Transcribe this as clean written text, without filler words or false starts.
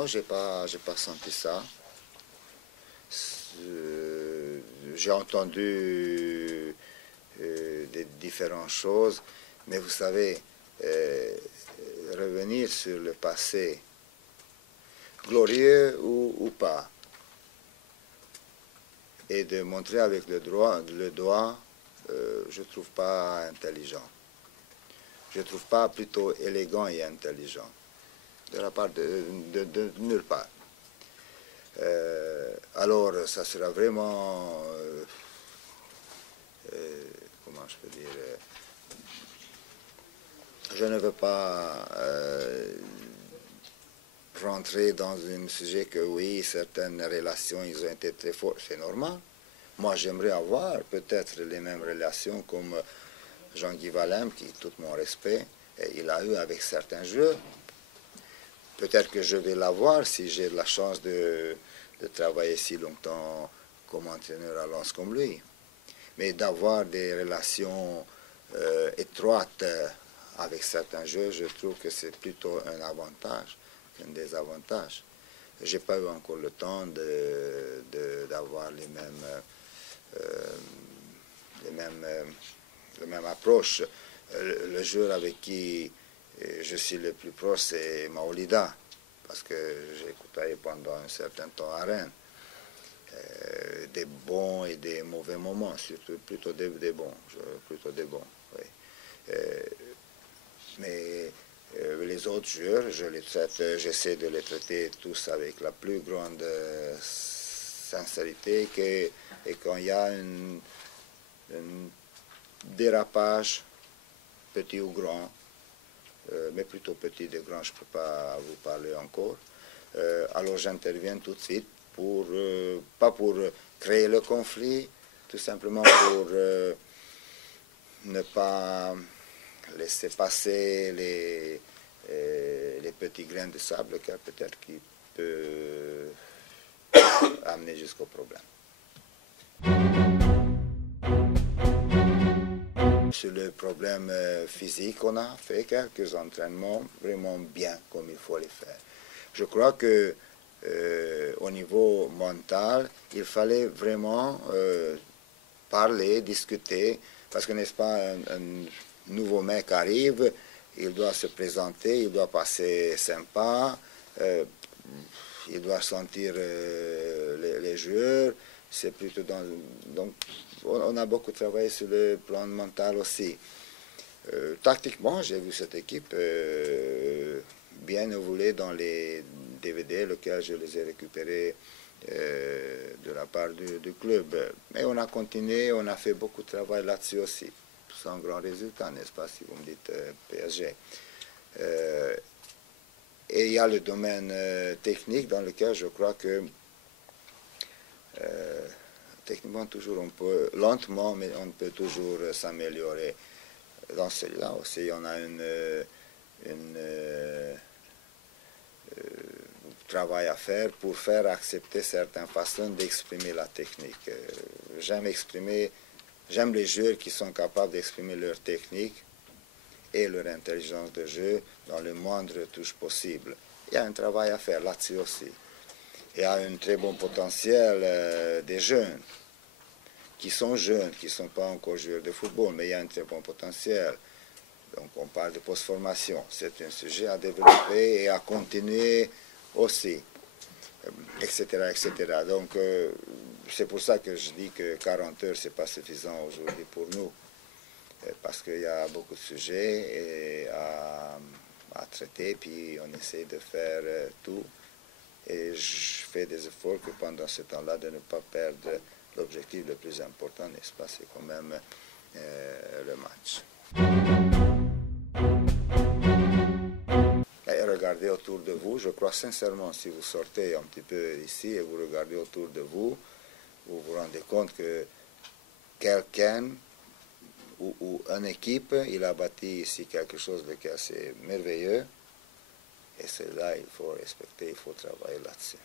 Non, j'ai pas senti ça. J'ai entendu des différentes choses, mais vous savez, revenir sur le passé, glorieux ou pas, et de montrer avec le doigt, je ne trouve pas intelligent. Je ne trouve pas plutôt élégant et intelligent, de la part de nulle part. Alors, ça sera vraiment, comment je peux dire, je ne veux pas rentrer dans un sujet que oui, certaines relations, ils ont été très fortes, c'est normal. Moi, j'aimerais avoir peut-être les mêmes relations comme Jean-Guy Valem, qui, tout mon respect, il a eu avec certains joueurs. Peut-être que je vais l'avoir si j'ai la chance de travailler si longtemps comme entraîneur à Lens comme lui. Mais d'avoir des relations étroites avec certains joueurs, je trouve que c'est plutôt un avantage qu'un désavantage. Je n'ai pas eu encore le temps d'avoir les mêmes approches. Le joueur avec qui je suis le plus proche, c'est Maolida, parce que j'ai côtoyé pendant un certain temps à Rennes. Des bons et des mauvais moments, surtout plutôt des bons, oui. Mais les autres joueurs, j'essaie de les traiter tous avec la plus grande sincérité, et quand il y a un dérapage, petit ou grand, mais plutôt petit, de grand, je ne peux pas vous parler encore, alors j'interviens tout de suite, pas pour créer le conflit, tout simplement pour ne pas laisser passer les petits grains de sable peut-être qui peut amener jusqu'au problème. Sur le problème physique, on a fait quelques entraînements vraiment bien comme il faut les faire. Je crois que au niveau mental, il fallait vraiment parler, discuter, parce que n'est-ce pas, un nouveau mec arrive, il doit se présenter, il doit passer sympa, il doit sentir les joueurs, c'est plutôt donc on a beaucoup travaillé sur le plan mental aussi. Tactiquement, j'ai vu cette équipe bien évoluer dans les DVD, lesquels je les ai récupérés de la part du club. Mais on a continué, on a fait beaucoup de travail là-dessus aussi, sans grand résultat, n'est-ce pas, si vous me dites PSG. Et il y a le domaine technique dans lequel je crois que techniquement, toujours on peut, lentement, mais on peut toujours s'améliorer. Dans celui-là aussi, on a un travail à faire pour faire accepter certaines façons d'exprimer la technique. J'aime les joueurs qui sont capables d'exprimer leur technique et leur intelligence de jeu dans le moindre touche possible. Il y a un travail à faire là-dessus aussi. Il y a un très bon potentiel des jeunes, qui sont jeunes, qui ne sont pas encore joueurs de football, mais il y a un très bon potentiel. Donc on parle de post-formation. C'est un sujet à développer et à continuer aussi, etc. etc. Donc c'est pour ça que je dis que 40 heures, ce n'est pas suffisant aujourd'hui pour nous, parce qu'il y a beaucoup de sujets à traiter, puis on essaie de faire tout. Et je fais des efforts que pendant ce temps-là, de ne pas perdre l'objectif le plus important, n'est-ce pas, c'est quand même le match. Et regardez autour de vous, je crois sincèrement, si vous sortez un petit peu ici et vous regardez autour de vous, vous vous rendez compte que quelqu'un ou une équipe, il a bâti ici quelque chose de assez merveilleux, et cela, il faut respecter, il faut travailler là-dessus.